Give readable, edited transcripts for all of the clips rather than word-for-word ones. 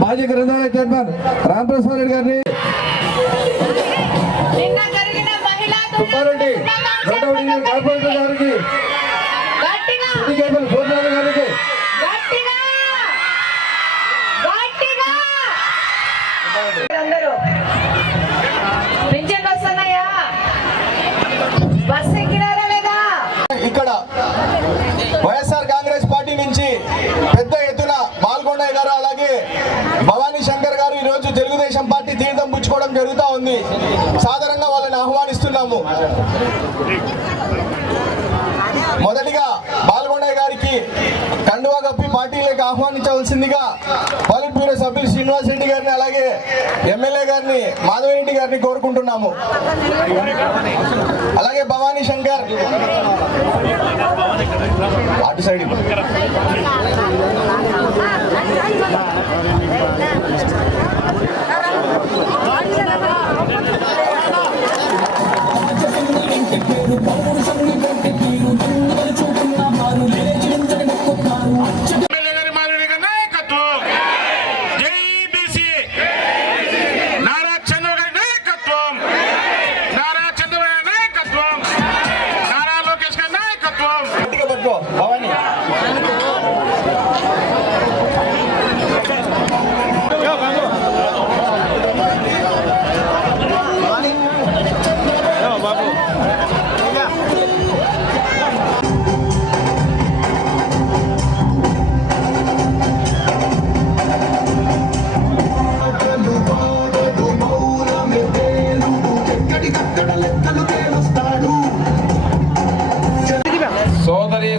మాజీ గ్రంథాలయ చైర్మన్ రామప్రసాద్ రెడ్డి గారిని, సుబ్బారెడ్డి రెండవ డివిజన్ కార్పొరేటర్ గారికి, కేబుల్ సోదరుల గారికి, ఇక్కడ వైఎస్ఆర్ కాంగ్రెస్ పార్టీ నుంచి పెద్ద ఎత్తున బాల్కొండయ్య గారు అలాగే భవానీ శంకర్ గారు ఈరోజు తెలుగుదేశం పార్టీ తీర్థం పుచ్చుకోవడం జరుగుతూ ఉంది. సాధారణంగా వాళ్ళని ఆహ్వానిస్తున్నాము. మొదటిగా బాల్కొండయ్య గారికి కండువా కప్పి పార్టీలోకి ఆహ్వానించవలసిందిగా పాలిట్ బ్యూరో సభ్యులు శ్రీనివాస్ రెడ్డి గారిని అలాగే ఎమ్మెల్యే గారిని మాధవరెడ్డి గారిని కోరుకుంటున్నాము. అలాగే భవానీ శంకర్ అటు సైడ్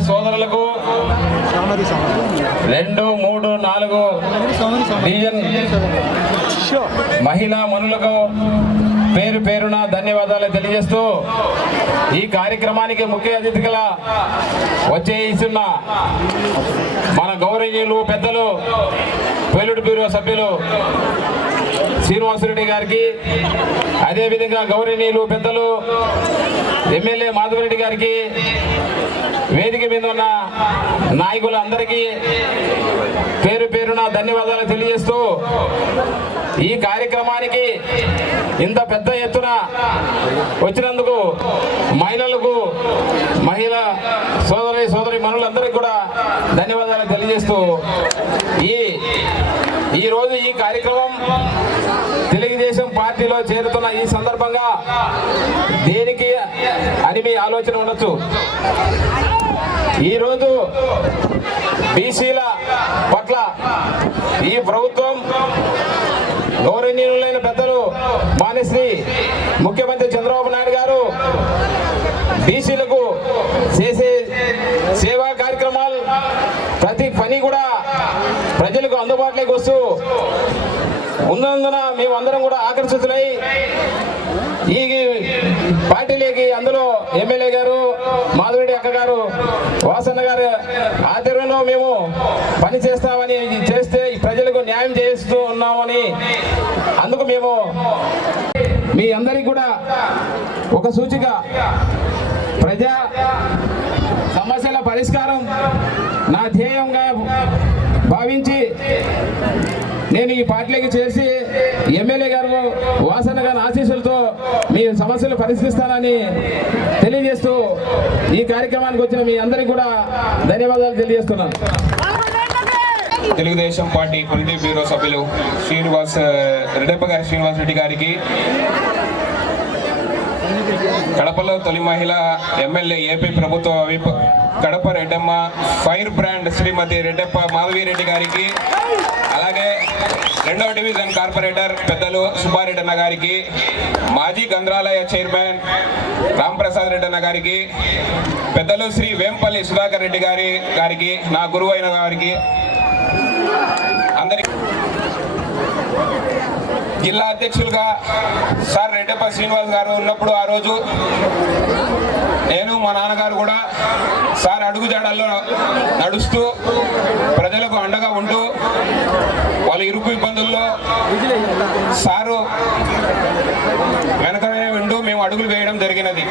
సోదరులకు 2, 3, 4 డివిజన్ మహిళా మనులకు పేరు పేరున ధన్యవాదాలు తెలియజేస్తూ ఈ కార్యక్రమానికి ముఖ్య అతిథిగా వచ్చేస్తున్న మన గౌరవనీయులు పెద్దలు పేలుడు బ్యూరో సభ్యులు శ్రీనివాసరెడ్డి గారికి, అదేవిధంగా గౌరవనీయులు పెద్దలు ఎమ్మెల్యే మాధవరెడ్డి గారికి, వేదిక మీద ఉన్న నాయకులందరికీ పేరు పేరున ధన్యవాదాలు తెలియజేస్తూ ఈ కార్యక్రమానికి ఇంత పెద్ద ఎత్తున వచ్చినందుకు మహిళలకు, మహిళా సోదరి మనులందరికీ కూడా ధన్యవాదాలు తెలియజేస్తూ ఈరోజు ఈ కార్యక్రమం తెలుగుదేశం పార్టీలో చేరుతున్న ఈ సందర్భంగా దేనికి అని మీ ఆలోచన ఉండొచ్చు. ఈరోజు బీసీల పట్ల ఈ ప్రభుత్వం గౌరవనీయులైన పెద్దలు మాన్యశ్రీ ముఖ్యమంత్రి చంద్రబాబు నాయుడు గారు బీసీలకు చేసే సేవా కార్యక్రమాలు ప్రతి పని కూడా ప్రజలకు అందుబాటులోకి వస్తూ ఉన్నందున మేమందరం కూడా ఆకర్షితులై ఈ పార్టీలోకి అందులో ఎమ్మెల్యే గారు, మాధవరెడ్డి అక్క గారు, వాసన్న గారు ఆధ్వర్యంలో మేము పని చేస్తామని, చేస్తే ప్రజలకు న్యాయం చేస్తూ ఉన్నామని అందుకు మేము మీ అందరికీ కూడా ఒక సూచిక ప్రజా సమస్యల పరిష్కారం నా ధ్యేయంగా భావించి నేను ఈ పార్టీలోకి చేసి ఎమ్మెల్యే గారు వాసన్న గారి ఆశీస్సులతో మీ సమస్యలు పరిష్కరిస్తానని తెలియజేస్తూ ఈ కార్యక్రమానికి వచ్చిన మీ అందరికీ కూడా ధన్యవాదాలు తెలియజేస్తున్నాను. తెలుగుదేశం పార్టీ పొలిటిక్ బ్యూరో సభ్యులు రెడ్డప్ప గారి శ్రీనివాస్ రెడ్డి గారికి, కడపలో తొలి మహిళ ఎమ్మెల్యే ఏపీ ప్రభుత్వ whip Kadapa Reddamma fire brand Shrimati Reddappa Madhavireddy గారికి, అలాగే 2వ డివిజన్ కార్పొరేటర్ పెద్దలు సుబ్బారెడ్డి అన్న గారికి, మాజీ గంధ్రాలయ చైర్మన్ రామప్రసాద్ రెడ్డి అన్న గారికి, పెద్దలు శ్రీ వేంపల్లి సుధాకర్ రెడ్డి గారికి, నా గురువు అయిన గారికి, అందరికి జిల్లా అధ్యక్షులుగా సార్ రెడ్డప్ప శ్రీనివాస్ గారు ఉన్నప్పుడు ఆ రోజు నేను మా నాన్నగారు కూడా సార్ అడుగుజాడల్లో నడుస్తూ ప్రజలకు అండగా ఉంటూ వాళ్ళ ఇరుకు ఇబ్బందుల్లో సారు వెనకనే ఉంటూ మేము అడుగులు వేయడం జరిగినది.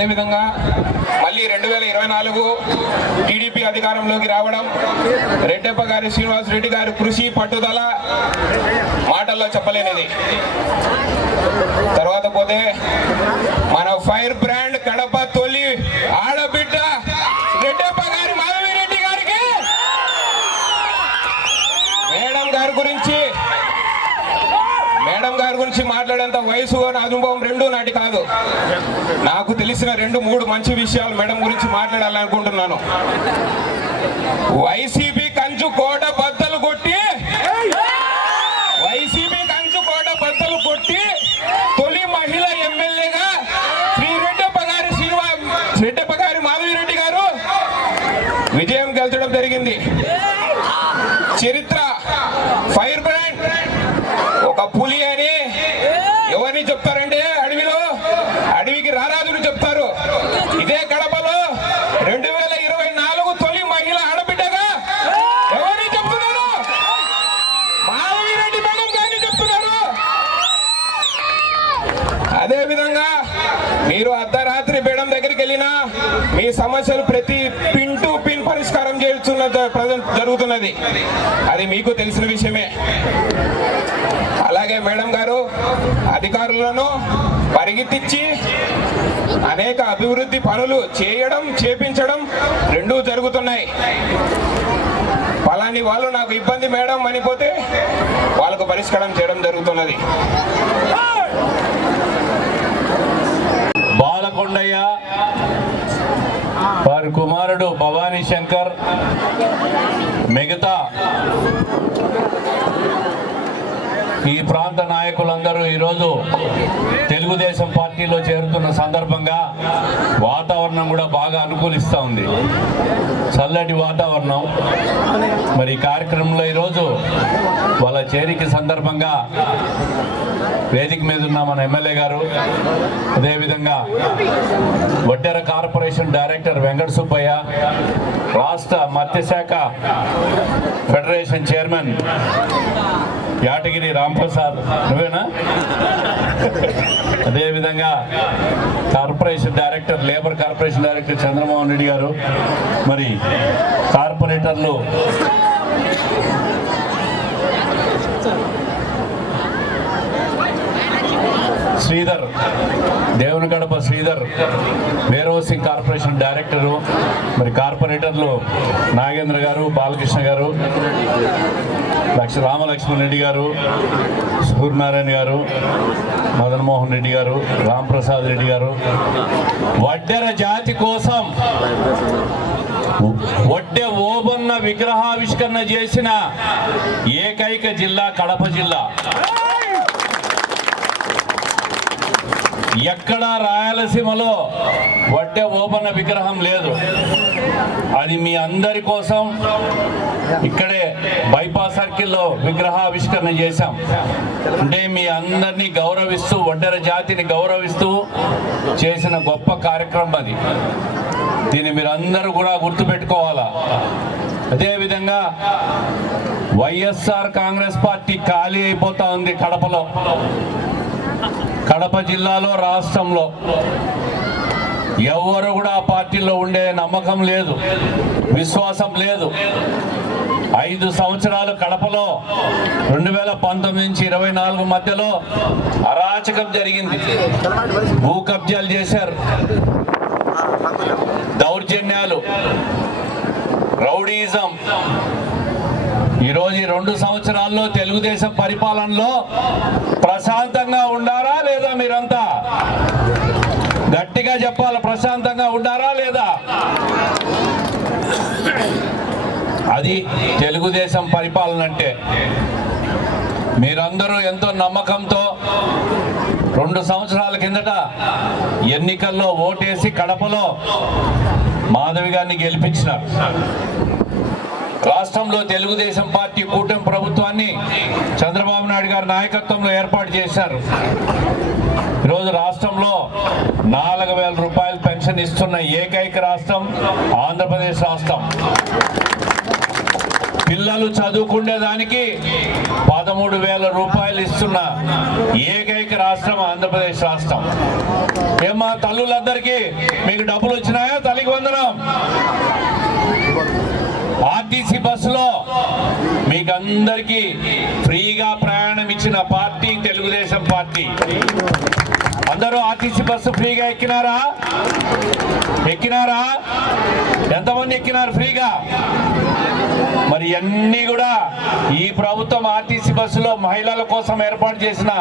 అదేవిధంగా మళ్ళీ 2024 టీడీపీ అధికారంలోకి రావడం, రెడ్డప్ప గారి శ్రీనివాస్ రెడ్డి గారి కృషి పట్టుదల మాటల్లో చెప్పలేనిది. తర్వాత పోతే మన ఫైర్ బ్రాండ్ కడప తొలి ఆడబిడ్డ రెడ్డప్ప గారి మాధవి రెడ్డి గారికి మేడం గారి గురించి మాట్లాడేంత వయసు అనుభవం రెండు నాటి కాదు. నాకు తెలిసిన 2-3 మంచి విషయాలు మేడం గురించి మాట్లాడాలనుకుంటున్నాను. వైసీపీ కంచు కోట బద్దలు కొట్టి తొలి మహిళ ఎమ్మెల్యేగా రెడ్డప్ప గారి మాధవి రెడ్డి గారు విజయం గెలిచడం జరిగింది. చరిత్ర ఫైర్ బ్రాండ్ ఒక పులి అని ఎవరిని చెప్తారంటే అడవికి రారాజుని చెప్తారు. ఇదే కడపలో 2024 తొలి మహిళ ఆడబిడ్డగా ఎవరిని చెప్తున్నారు? మాధవి రెడ్డి మేడం గారిని చెప్తున్నారు. అదే విధంగా మీరు అర్ధరాత్రి మేడం దగ్గరికి వెళ్ళినా మీ సమస్యలు ప్రతి పిన్ టు పిన్ పరిష్కారం జరుగుతున్నది. అది మీకు తెలిసిన విషయమే. అలాగే మేడం గారు అధికారులను పరిగెత్తించి అనేక అభివృద్ధి పనులు చేపించడం రెండూ జరుగుతున్నాయి. పలాని వాళ్ళు నాకు ఇబ్బంది మేడం అనిపోతే వాళ్ళకు పరిష్కారం చేయడం జరుగుతున్నది. బాలకొండయ్య వారి కుమారుడు భవానీ శంకర్, మిగతా ఈ ప్రాంత నాయకులందరూ ఈరోజు తెలుగుదేశం పార్టీలో చేరుతున్న సందర్భంగా వాతావరణం కూడా బాగా అనుకూలిస్తూ ఉంది, చల్లటి వాతావరణం. మరి ఈ కార్యక్రమంలో ఈరోజు వాళ్ళ చేరిక సందర్భంగా వేదిక మీద ఉన్న మన ఎమ్మెల్యే గారు, అదేవిధంగా వడ్డెర కార్పొరేషన్ డైరెక్టర్ వెంకట సుబ్బయ్య, రాష్ట్ర మత్స్యశాఖ ఫెడరేషన్ చైర్మన్ యాటగిరి రాంప్రసాద్, నువ్వేనా? అదేవిధంగా corporation director, labour corporation director Chandramohan Reddy గారు, మరి కార్పొరేటర్లు Sridhar, Devunigadapa Sridhar, warehousing corporation director, మరి కార్పొరేటర్లు నాగేంద్ర గారు, బాలకృష్ణ గారు, రామలక్ష్మణ్ రెడ్డి గారు, సూర్యనారాయణ గారు, మదన్మోహన్ రెడ్డి గారు, రాంప్రసాద్ రెడ్డి గారు, వడ్డెర జాతి కోసం వడ్డె ఓబన్న విగ్రహావిష్కరణ చేసిన ఏకైక జిల్లా కడప జిల్లా. ఎక్కడా రాయలసీమలో వడ్డె ఓబన్న విగ్రహం లేదు. అది మీ అందరి కోసం ఇక్కడే బైపాస్ సర్కిల్లో విగ్రహావిష్కరణ చేశాం. అంటే మీ అందరినీ గౌరవిస్తూ, వడ్డెర జాతిని గౌరవిస్తూ చేసిన గొప్ప కార్యక్రమం అది. దీన్ని మీరు అందరూ కూడా గుర్తుపెట్టుకోవాలా. అదేవిధంగా వైఎస్ఆర్ కాంగ్రెస్ పార్టీ ఖాళీ అయిపోతా ఉంది కడపలో, కడప జిల్లాలో, రాష్ట్రంలో. ఎవరు కూడా ఆ పార్టీలో ఉండే నమ్మకం లేదు, విశ్వాసం లేదు. 5 సంవత్సరాలు కడపలో 2019 నుంచి 24 మధ్యలో అరాచకం జరిగింది. భూ కబ్జాలు చేశారు, దౌర్జన్యాలు, రౌడీయిజం. ఈరోజు ఈ 2 సంవత్సరాల్లో తెలుగుదేశం పరిపాలనలో ప్రశాంతంగా ఉండారా లేదా? మీరంతా గట్టిగా చెప్పాలి, ప్రశాంతంగా ఉండారా లేదా? అది తెలుగుదేశం పరిపాలన అంటే. మీరందరూ ఎంతో నమ్మకంతో 2 సంవత్సరాల కిందట ఎన్నికల్లో ఓటేసి కడపలో మాధవి గారిని గెలిపించినారు. రాష్ట్రంలో తెలుగుదేశం పార్టీ కూటమి ప్రభుత్వాన్ని చంద్రబాబు నాయుడు గారి నాయకత్వంలో ఏర్పాటు చేశారు. ఈరోజు రాష్ట్రంలో 4,000 రూపాయలు పెన్షన్ ఇస్తున్న ఏకైక రాష్ట్రం ఆంధ్రప్రదేశ్ రాష్ట్రం. పిల్లలు చదువుకునేదానికి 13,000 రూపాయలు ఇస్తున్న ఏకైక రాష్ట్రం ఆంధ్రప్రదేశ్ రాష్ట్రం. ఏమా తల్లులందరికీ మీకు డబ్బులు వచ్చినాయా? తల్లికి వందనం. ఆర్టీసీ బస్సులో మీకు అందరికీ ఫ్రీగా ప్రయాణం ఇచ్చిన పార్టీ తెలుగుదేశం పార్టీ. అందరూ ఆర్టీసీ బస్సు ఫ్రీగా ఎక్కినారా? ఎంతమంది ఎక్కినారు ఫ్రీగా? మరి అన్నీ కూడా ఈ ప్రభుత్వం ఆర్టీసీ బస్సులో మహిళల కోసం ఏర్పాటు చేసిన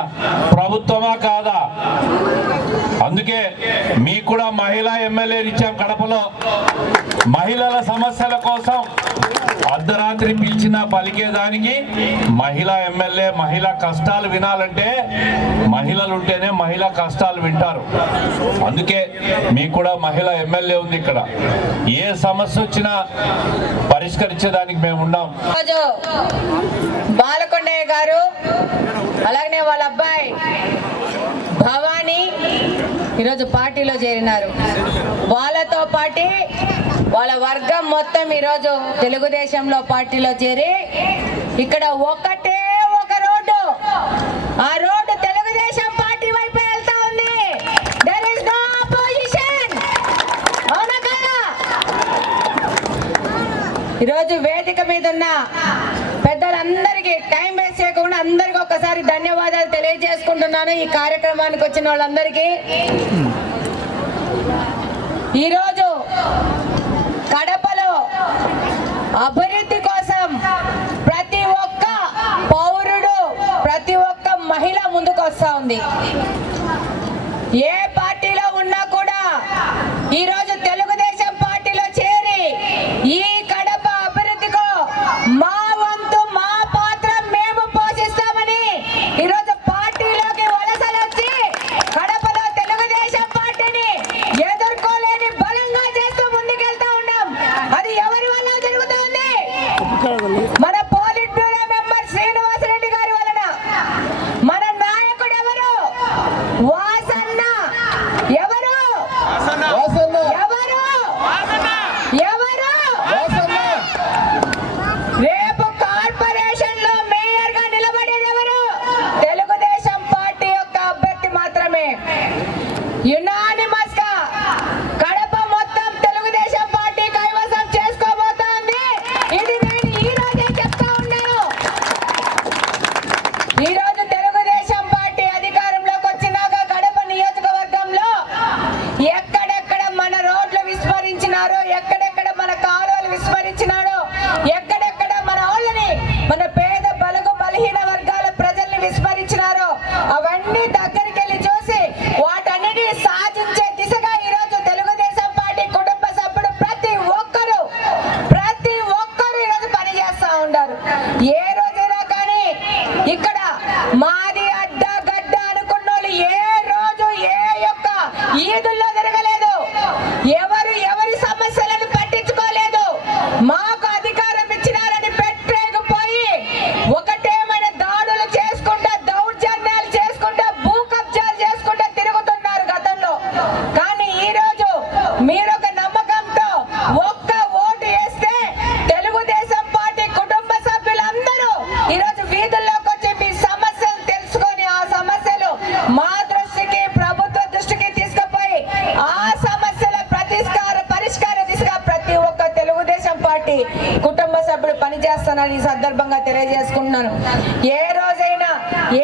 ప్రభుత్వమా కాదా? అందుకే మీకు కూడా మహిళా ఎమ్మెల్యేలు ఇచ్చాం కడపలో. మహిళల సమస్యల కోసం అర్ధరాత్రి పిలిచిన పలికేదానికి మహిళా ఎమ్మెల్యే. మహిళా కష్టాలు వినాలంటే మహిళలు ఉంటేనే మహిళా కష్టాలు వింటారు. అందుకే మీకు కూడా మహిళా ఎమ్మెల్యే ఉంది ఇక్కడ. ఏ సమస్య వచ్చినా పరిష్కరించేదానికి మేము ఉన్నాం. బాలకొండయ్య గారు అలాగనే వాళ్ళ అబ్బాయి భవానీ ఈరోజు పార్టీలో చేరినారు. వాళ్ళతో పాటు వాళ్ళ వర్గం మొత్తం ఈరోజు తెలుగుదేశంలో పార్టీలో చేరి ఇక్కడ ఒకటే ఒక రోడ్డు, ఆ రోడ్డు తెలుగుదేశం పార్టీ వైపు వెళ్తా ఉంది. There is no opposition. అవునా కదా? ఈరోజు వేదిక మీద ఉన్న పెద్దలందరికీ టైం వేస్ట్ చేయకుండా అందరికీ ఒకసారి ధన్యవాదాలు తెలియజేసుకుంటున్నాను. ఈ కార్యక్రమానికి వచ్చిన వాళ్ళందరికీ ఈరోజు కడపలో అభివృద్ధి కోసం ప్రతి ఒక్క పౌరుడు, ప్రతి ఒక్క మహిళ ముందుకు వస్తా ఉంది. ఏ పార్టీలో ఉన్నా కూడా ఈరోజు తెలుగుదేశం పార్టీలో చేరి ఈ కడప అభివృద్ధిలో మా వంతు, మా పాత్ర మేము పోషిస్తామని ఈరోజు పార్టీలోకి వలసలు వచ్చి కడపలో తెలుగుదేశం పార్టీని ఎదుర్కోలేని బలంగా చేస్తూ ముందుకెళ్తా ఉన్నాం. అది ఎవరి వల్ల జరుగుతుంది? మన పోలిట్ బ్యూరో మెంబర్ శ్రీనివాసరెడ్డి గారి వలన. మన నాయకుడు ఎవరు? వాసన్న. ఎవరు? రేపు కార్పొరేషన్ లో మేయర్ గా నిలబడేది ఎవరు? తెలుగుదేశం పార్టీ యొక్క అభ్యర్థి మాత్రమే. యునానిమస్ గా కడప మొత్తం తెలుగుదేశం పార్టీ కైవసం చేసుకోబోతోంది. ఇది నేను ఈ రోజే చెప్తా ఉన్నాను. ఈ రోజు తెలుగుదేశం పార్టీ అధికారంలోకి వచ్చినాక కడప నియోజకవర్గంలో ఎక్కడెక్కడ మన రోడ్లు విస్మరించినారో, ఎక్కడెక్కడ మన కాలువలు విస్మరించినారో, ఎక్కడెక్కడ మన వాళ్ళని, మన పేద బలుగు బలహీన వర్గాల ప్రజల్ని విస్మరించినారో అవన్నీ దగ్గరికి వెళ్ళి చూసి వాటన్నిటిని సాధించే దిశగా ఈరోజు తెలుగుదేశం పార్టీ కుటుంబ సభ్యుడు ప్రతి ఒక్కరు ఈరోజు పనిచేస్తా ఉన్నారు. ఏ రోజైనా కానీ ఇక్కడ మాది అడ్డ గడ్డ అనుకున్న వాళ్ళు ఏ రోజు ఏ యొక్క ఈదుల్లో తిరగలేదు. ఎవరి సమస్యలను పట్టించుకోలేదు. మాకు అధికారం ఇచ్చినారని పెట్టేకపోయి ఒకటేమైన దాడులు చేసుకుంటా, దౌర్జన్యాలు చేసుకుంటా, భూ కబ్జాలు చేసుకుంటా తిరుగుతున్నారు గతంలో. కానీ ఈ రోజు మీరొక నమ్మకంతో ఒక్క ఓటు వేస్తే తెలుగుదేశం పార్టీ కుటుంబ సభ్యులందరూ ఈరోజు వీధుల్లోకి వచ్చి మీ సమస్యలు తెలుసుకొని ఆ సమస్యలు మా దృష్టికి, ప్రభుత్వ దృష్టికి తీసుకుపోయి ఆ సమస్యల పరిష్కార దిశగా ప్రతి ఒక్క తెలుగుదేశం పార్టీ కుటుంబ సభ్యుడు పనిచేస్తానని ఈ సందర్భంగా తెలియజేసుకుంటున్నాను. ఏ రోజైనా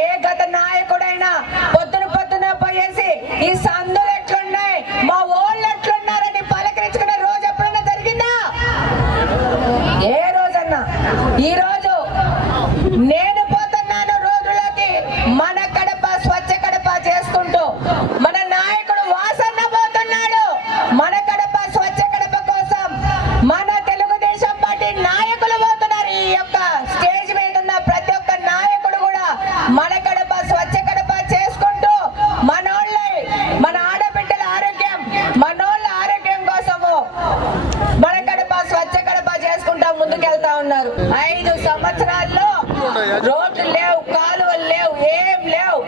ఏ గత నాయకుడైనా పొద్దున పోయేసి ఈ సందులు ఎట్లున్నాయి, మా ఓళ్ళు ఎట్లున్నారని పలకరించుకున్న రోజు ఎప్పుడైనా జరిగిందా? ఏ రోజన్నా? ఈ రోజు నేను పోతున్నాను రోడ్డులోకి, మన కడప స్వచ్ఛ కడప చేసుకుంటూ మన నాయకుడు వాసన్న పోతున్నాడు. మన కడప స్వచ్ఛ కడప కోసం మన తెలుగుదేశం పార్టీ నాయకులు పోతున్నారు. ఈ యొక్క స్టేజ్ మీద ఉన్న ప్రతి ఒక్క నాయకుడు కూడా మన కడప స్వచ్ఛ కడప చేసుకుంటూ మన ఆడబిడ్డల ఆరోగ్యం, మనోళ్ళ ఆరోగ్యం కోసము మన కడప స్వచ్ఛ కడప చేసుకుంటా ముందుకెళ్తా ఉన్నారు. 5 సంవత్సరాల్లో రోడ్లు లేవు, కాలువలు లేవు, ఏం లేవు.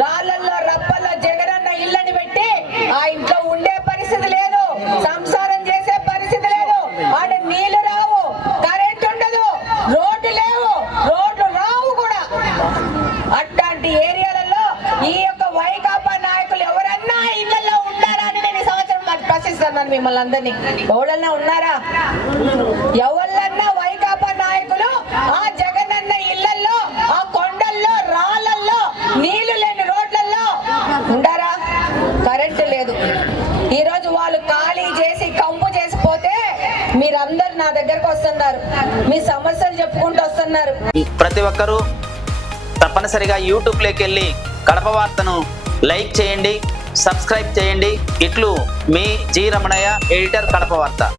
రాళ్ళల్లో రప్పల్లో జగనన్న ఇళ్ళని పెట్టి ఆ ఇంట్లో ఉండే పరిస్థితి లేదు, సంసారం చేసే పరిస్థితి లేదు. ఆడ నీళ్లు రావు, కరెంట్ ఉండదు, మిమ్మల్ని అందరినీ. ఎవరన్నా ఉన్నారా? ఎవరన్నా వైకాపా నాయకులు ఆ జగనన్న ఇళ్లల్లో, ఆ కొండల్లో, రాళ్ళల్లో, నీళ్లు లేని రోడ్లలో ఉండారా? కరెంటు లేదు. ఈరోజు వాళ్ళు ఖాళీ చేసి కంపు చేసిపోతే మీరందరు నా దగ్గరకు వస్తున్నారు, మీ సమస్యలు చెప్పుకుంటూ వస్తున్నారు. ప్రతి ఒక్కరూ తప్పనిసరిగా యూట్యూబ్లోకి వెళ్ళి కడప వార్తను లైక్ చేయండి, సబ్స్క్రైబ్ చేయండి. ఇట్లు మీ జి రమణయ్య, ఎడిటర్, కడప వార్త.